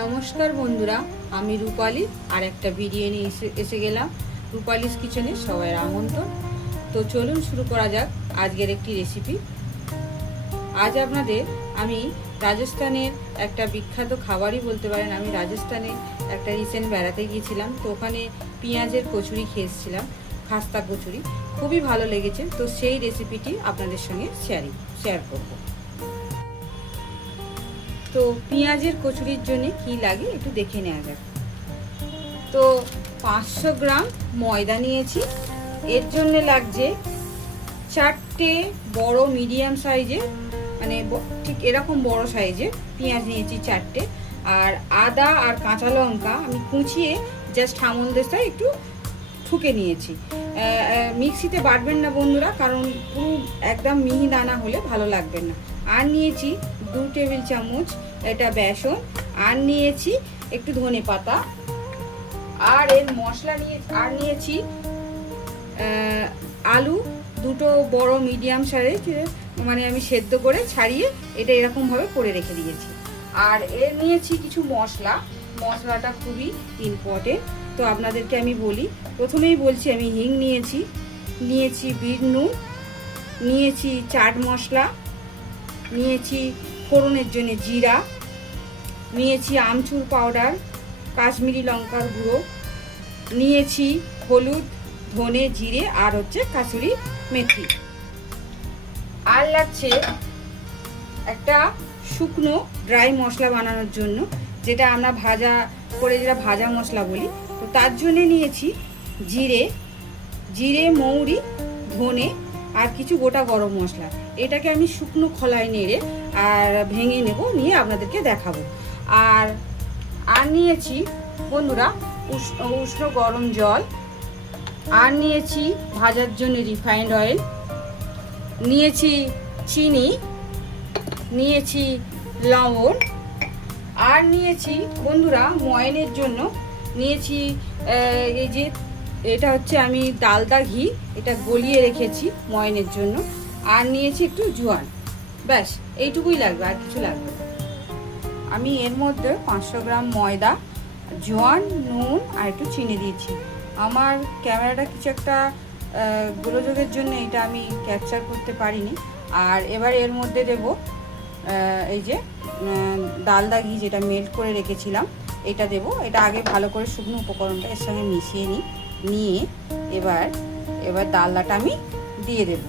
নমস্কার বন্ধুরা, আমি রূপালী আর একটা ভিডিও নিয়ে এসে গেলাম রূপালীস কিচেনে। সবাই আমন্ত্রণ। তো চলুন শুরু করা যাক আজকের একটি রেসিপি। আজ আপনাদের আমি রাজস্থানের একটা বিখ্যাত খাবারই বলতে পারেন। আমি রাজস্থানে একটা রিসেন্ট বেড়াতে গিয়েছিলাম, তো ওখানে পেঁয়াজের কচুরি খেয়েছিলাম, খাস্তা কচুরি, খুবই ভালো লেগেছে। তো সেই রেসিপিটি আপনাদের সঙ্গে শেয়ার করব। তো পেঁয়াজের কচুরির জন্য কি লাগে একটু দেখে নেওয়া যাক। তো 500 গ্রাম ময়দা নিয়েছি। এর জন্য লাগছে 4টে বড় মিডিয়াম সাইজের, মানে ঠিক এরকম বড় সাইজের পেঁয়াজ নিয়েছি 4টে। আর আদা আর কাঁচা লঙ্কা আমি কুচিয়ে জাস্ট হামলদেশটায় একটু ঠুকে নিয়েছি। মিক্সিতে বাটবেন না বন্ধুরা, কারণ পুরো একদম মিহি দানা হলে ভালো লাগবে না। আর নিয়েছি 2 টেবিল চামচ এটা বেসন, আর নিয়েছি একটু ধনে পাতা, আর এর মশলা নিয়েছি আলু 2টো বড় মিডিয়াম সাইজের, মানে আমি সেদ্ধ করে ছাড়িয়ে এটা এরকমভাবে করে রেখে দিয়েছি। আর এর নিয়েছি কিছু মশলাটা খুবই ইম্পর্টেন্ট। তো আপনাদেরকে আমি বলি, প্রথমেই বলছি আমি হিং নিয়েছি বিট নুন, নিয়েছি চাট মশলা, নিয়েছি ফোড়নের জন্য জিরা, নিয়েছি আমচুর পাউডার, কাশ্মীরি লঙ্কার গুঁড়ো, নিয়েছি হলুদ, ধনে, জিরে, আর হচ্ছে কাসুরি মেথি। আর লাগছে একটা শুকনো ড্রাই মশলা বানানোর জন্য, যেটা আমরা ভাজা মশলা বলি। তো তার জন্য নিয়েছি জিরে, মৌরি, ধনে, আর কিছু গোটা গরম মশলা। এটাকে আমি শুকনো খোলায় নেড়ে আর ভেঙে নেব, নিয়ে আপনাদেরকে দেখাবো। আর নিয়েছি বন্ধুরা উষ্ণ গরম জল, আর নিয়েছি ভাজার জন্য রিফাইন্ড অয়েল, নিয়েছি চিনি, নিয়েছি লবণ, আর নিয়েছি বন্ধুরা ময়নের জন্য নিয়েছি এই যে এটা হচ্ছে আমি ডালদা ঘি, এটা গলিয়ে রেখেছি ময়নের জন্য। আর নিয়েছি একটু জোয়ান। ব্যাস এইটুকুই লাগবে, আর কিছু লাগবে না। আমি এর মধ্যে 500 গ্রাম ময়দা, জোয়ান, নুন আর একটু চিনি দিয়েছি। আমার ক্যামেরাটা কিছু একটা গোলযোগের জন্য এটা আমি ক্যাপচার করতে পারিনি। আর এবার এর মধ্যে দেব এই যে ডালদা ঘি, যেটা মেল্ট করে রেখেছিলাম, এটা দেব। এটা আগে ভালো করে শুকনো উপকরণটা এর সঙ্গে মিশিয়ে নিয়ে এবার ডালদাটা আমি দিয়ে দেব।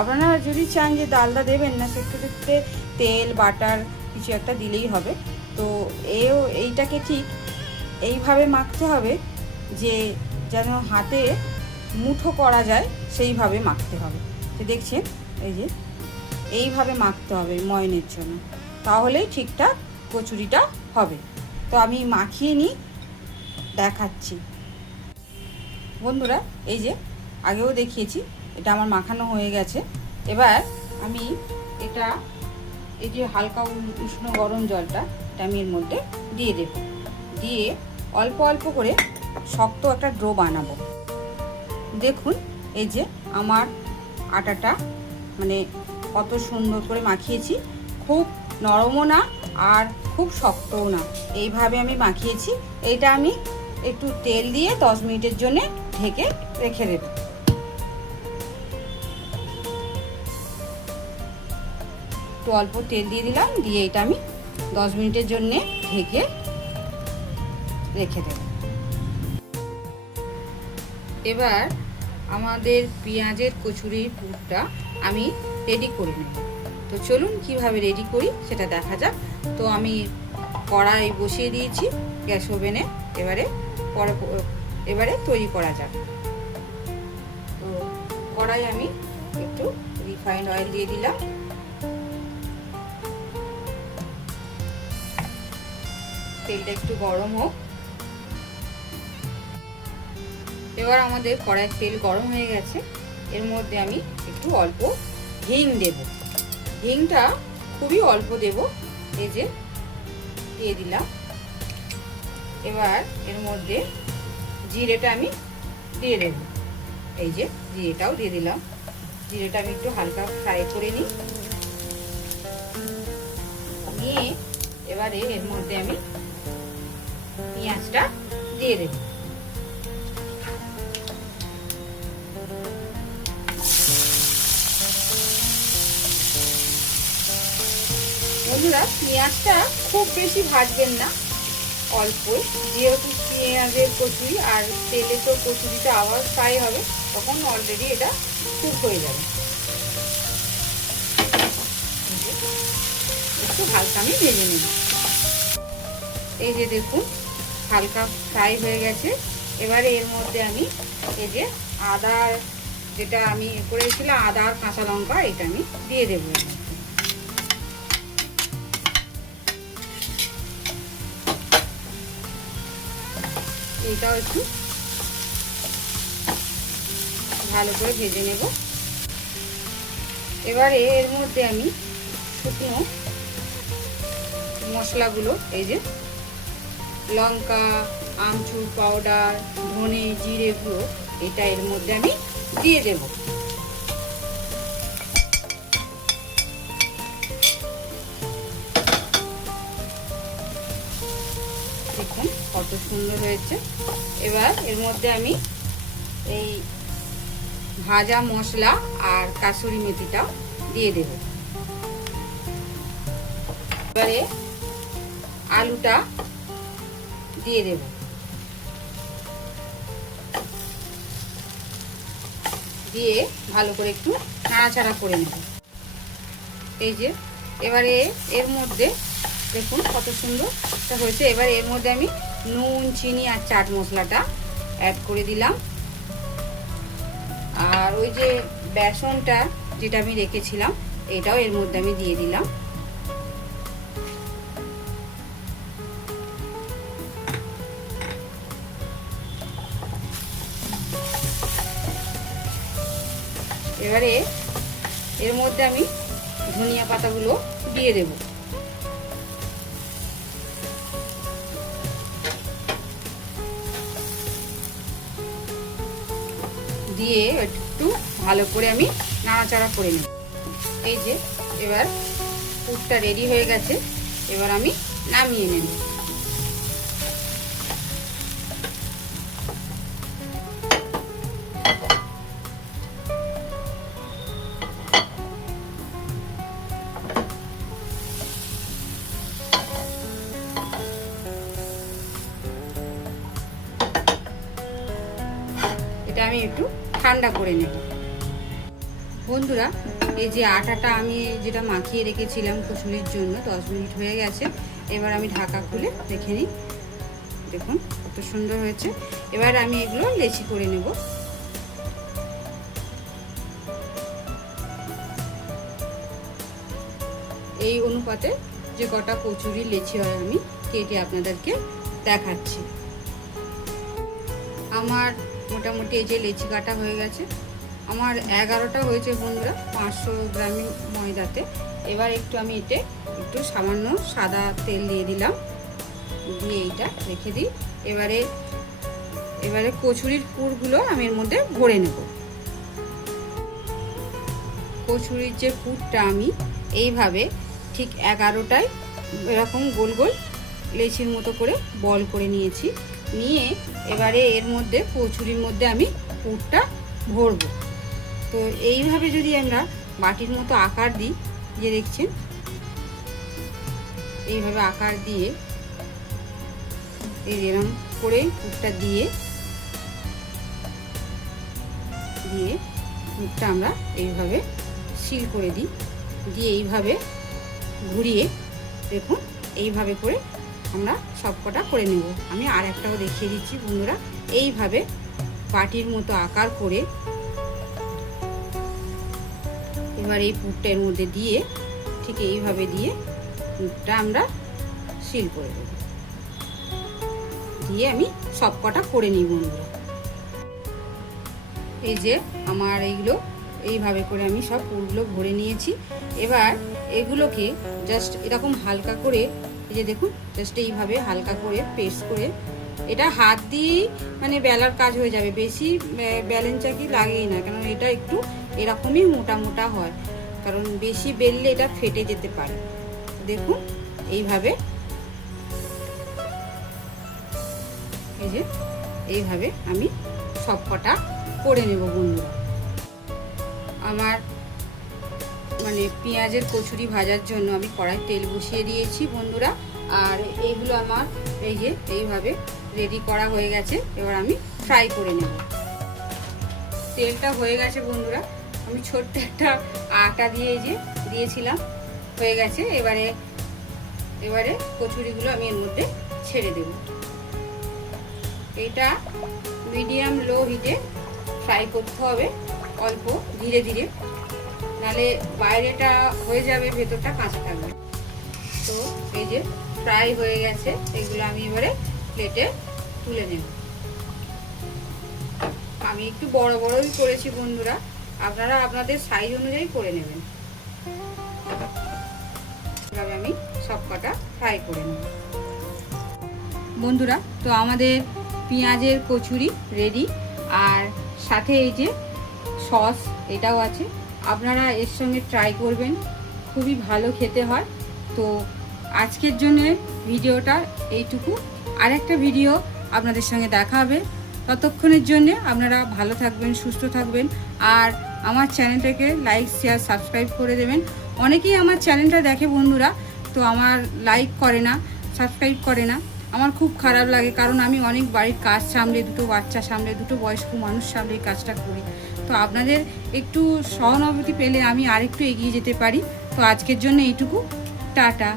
আপনারা যদি চান যে ডালদা দেবেন না, সেক্ষেত্রে তেল বাটার কিছু একটা দিলেই হবে। তো এইটাকে ঠিক এইভাবে মাখতে হবে যে যেন হাতে মুঠো করা যায়, সেইভাবে মাখতে হবে। তো দেখছেন এই যে এইভাবে মাখতে হবে ময়নের জন্য, তাহলেই ঠিকঠাক কচুরিটা হবে। তো আমি মাখিয়ে নিই, দেখাচ্ছি বন্ধুরা। এই যে আগেও দেখিয়েছি, এটা আমার মাখানো হয়ে গেছে। এবার আমি এটা এই যে হালকা উষ্ণ গরম জলটা, এটা আমি এর মধ্যে দিয়ে দেব। দিয়ে অল্প অল্প করে শক্ত একটা ডো বানাবো। দেখুন এই যে আমার আটাটা মানে কত সুন্দর করে মাখিয়েছি, খুব নরমও না আর খুব শক্তও না, এইভাবে আমি মাখিয়েছি। এইটা আমি একটু তেল দিয়ে 10 মিনিটের জন্য ঢেকে রেখে দেব। একটু অল্প তেল দিয়ে দিলাম, দিয়ে এটা আমি 10 মিনিটের জন্য ঢেকে রেখে দেব। এবার আমাদের পেঁয়াজের কচুরির পুরটা আমি রেডি করে নেব। তো চলুন কিভাবে রেডি করি সেটা দেখা যাক। তো আমি কড়াই বসিয়ে দিয়েছি গ্যাস ওভেনে। এবারে তৈরি করা যাক। তো কড়াই আমি একটু রিফাইন্ড অয়েল দিয়ে দিলাম। তেলটা একটু গরম হোক। এবার আমাদের কড়াইয়ের তেল গরম হয়ে গেছে। এর মধ্যে আমি একটু অল্প হিং দেব। হিংটা খুবই অল্প দেব, এই যে দিয়ে দিলাম। এবার এর মধ্যে জিরেটা আমি দিয়ে দেব। এই যে জিরেটাও দিয়ে দিলাম। জিরেটা আমি একটু হালকা ফ্রাই করে নিই, নিয়ে এবারে এর মধ্যে আমি পেঁয়াজটা দিয়ে দেব। বন্ধুরা, পেঁয়াজটা খুব বেশি ভাজবেন না, অল্পই, যেহেতু পেঁয়াজের কচুরি আর তেলে তো কচুরিটা আবার ফ্রাই হবে, তখন অলরেডি এটা কুক হয়ে যাবে। একটু হালকা আমি ভেজে নেব। এই যে দেখুন হালকা ফ্রাই হয়ে গেছে। এবারে এর মধ্যে আমি এই যে আদা, যেটা আমি করেছিলাম আদা আর কাঁচা লঙ্কা, এটা আমি দিয়ে দেবো। এটাও একটু ভালো করে ভেজে নেব। এবারে এর মধ্যে আমি শুকনো মশলাগুলো, এই যে লঙ্কা, আমচুর পাউডার, ধনে জিরে গুঁড়ো, এটা এর মধ্যে আমি দিয়ে দেব। দেখুন কত সুন্দর হয়েছে। এবার এর মধ্যে আমি এই ভাজা মশলা আর কাসুরি মেথিটা দিয়ে দেব। এবারে আলুটা দিয়ে দেব। দিয়ে ভালো করে একটু নাড়াচাড়া করে নেব। এই যে এবারে এর মধ্যে দেখুন কত সুন্দর হয়েছে। এবার এর মধ্যে আমি নুন, চিনি আর চাট মশলাটা অ্যাড করে দিলাম। আর ওই যে বেসনটা যেটা আমি রেখেছিলাম, এটাও এর মধ্যে আমি দিয়ে দিলাম। এবারে এর মধ্যে আমি ধনিয়া পাতাগুলো দিয়ে দেব। দিয়ে একটু ভালো করে আমি নাড়াচাড়া করে নেব। এই যে এবার পুরটা রেডি হয়ে গেছে। এবার আমি নামিয়ে নেব। এটা আমি একটু ঠান্ডা করে নেব। বন্ধুরা, এই যে আটাটা আমি যেটা মাখিয়ে রেখেছিলাম কচুরির জন্য, 10 মিনিট হয়ে গেছে। এবার আমি ঢাকা খুলে দেখে নিই। দেখুন কত সুন্দর হয়েছে। এবার আমি এগুলো লেচি করে নেব। এই অনুপাতে যে কটা কচুরি লেচি হয় আমি কেটে আপনাদেরকে দেখাচ্ছি। আমার মোটামুটি এই যে লেচি কাটা হয়ে গেছে। আমার 11টা হয়েছে বন্ধুরা, 500 গ্রাম ময়দাতে। এবার একটু আমি এতে একটু সামান্য সাদা তেল দিয়ে দিলাম, দিয়ে এইটা রেখে দিই। এবারে কচুরির পুরগুলো আমি এর মধ্যে ভরে নেব। কচুরির যে পুরটা আমি এইভাবে ঠিক 11টায় এরকম গোল গোল লেচির মতো করে বল করে নিয়েছি। নিয়ে এবারে এর মধ্যে কচুরির মধ্যে আমি পুরটা ভরবো। তো এইভাবে যদি আমরা বাটির মতো আকার দিই, যে দেখছেন এইভাবে আকার দিয়ে এরকম করে পুরটা দিয়ে মুখটা আমরা এইভাবে সিল করে দিই। দিয়ে এইভাবে ঘুরিয়ে দেখুন এইভাবে করে আমরা সবকটা করে নেব। আমি আর একটাও দেখিয়ে দিচ্ছি বন্ধুরা। এইভাবে বাটির মতো আকার করে এবার এই পুরটা এর মধ্যে দিয়ে ঠিক এইভাবে দিয়ে মুখটা আমরা সিল করে দেব। দিয়ে আমি সবকটা করে নিই বন্ধুরা। এই যে আমার এইগুলো এইভাবে করে আমি সব পুরগুলো ভরে নিয়েছি। এবার এগুলোকে জাস্ট এরকম হালকা করে, এই যে দেখুন জাস্ট এইভাবে হালকা করে প্রেস করে এটা হাত দিয়েই মানে বেলার কাজ হয়ে যাবে, বেশি ব্যালেন্স চাকি লাগেই না, কারণ এটা একটু এরকমই মোটা মোটা হয়, কারণ বেশি বেললে এটা ফেটে যেতে পারে। দেখুন এইভাবে, এই যে এইভাবে আমি সব কটা করে নেব বন্ধুরা। আমার মানে পেঁয়াজের কচুরি ভাজার জন্য আমি কড়াই তেল বসিয়ে দিয়েছি বন্ধুরা, আর এইগুলো আমার এই যে এইভাবে রেডি করা হয়ে গেছে। এবার আমি ফ্রাই করে নেব। তেলটা হয়ে গেছে বন্ধুরা, আমি ছোট্ট একটা আটা দিয়ে এই যে দিয়েছিলাম, হয়ে গেছে। এবারে কচুরিগুলো আমি এর মধ্যে ছেড়ে দেব। এটা মিডিয়াম লো হিটে ফ্রাই করতে হবে, অল্প ধীরে ধীরে, নাহলে বাইরেটা হয়ে যাবে, ভেতরটা কাঁচা থাকবে। তো এই যে ফ্রাই হয়ে গেছে, এগুলো আমি এবারে প্লেটে তুলে নেব। আমি একটু বড় বড়ই করেছি বন্ধুরা, আপনারা আপনাদের সাইজ অনুযায়ী করে নেবেন। এভাবে আমি সব কটা ফ্রাই করে নেব বন্ধুরা। তো আমাদের পেঁয়াজের কচুরি রেডি, আর সাথে এই যে সস এটাও আছে, আপনারা এর সঙ্গে ট্রাই করবেন, খুবই ভালো খেতে হয়। তো আজকের জন্য ভিডিওটা এইটুকু, আরেকটা ভিডিও আপনাদের সঙ্গে দেখা হবে। ততক্ষণের জন্য আপনারা ভালো থাকবেন, সুস্থ থাকবেন, আর আমার চ্যানেলটাকে লাইক শেয়ার সাবস্ক্রাইব করে দেবেন। অনেকেই আমার চ্যানেলটা দেখে বন্ধুরা, তো আমার লাইক করে না, সাবস্ক্রাইব করে না, আমার খুব খারাপ লাগে, কারণ আমি অনেক বাড়ির কাজ সামলে, দুটো বাচ্চা সামলে, দুটো বয়স্ক মানুষ সামলে এই কাজটা করি। তো আপনাদের একটু সহানুভূতি পেলে আমি আরেকটু এগিয়ে যেতে পারি। তো আজকের জন্য এইটুকু, টাটা।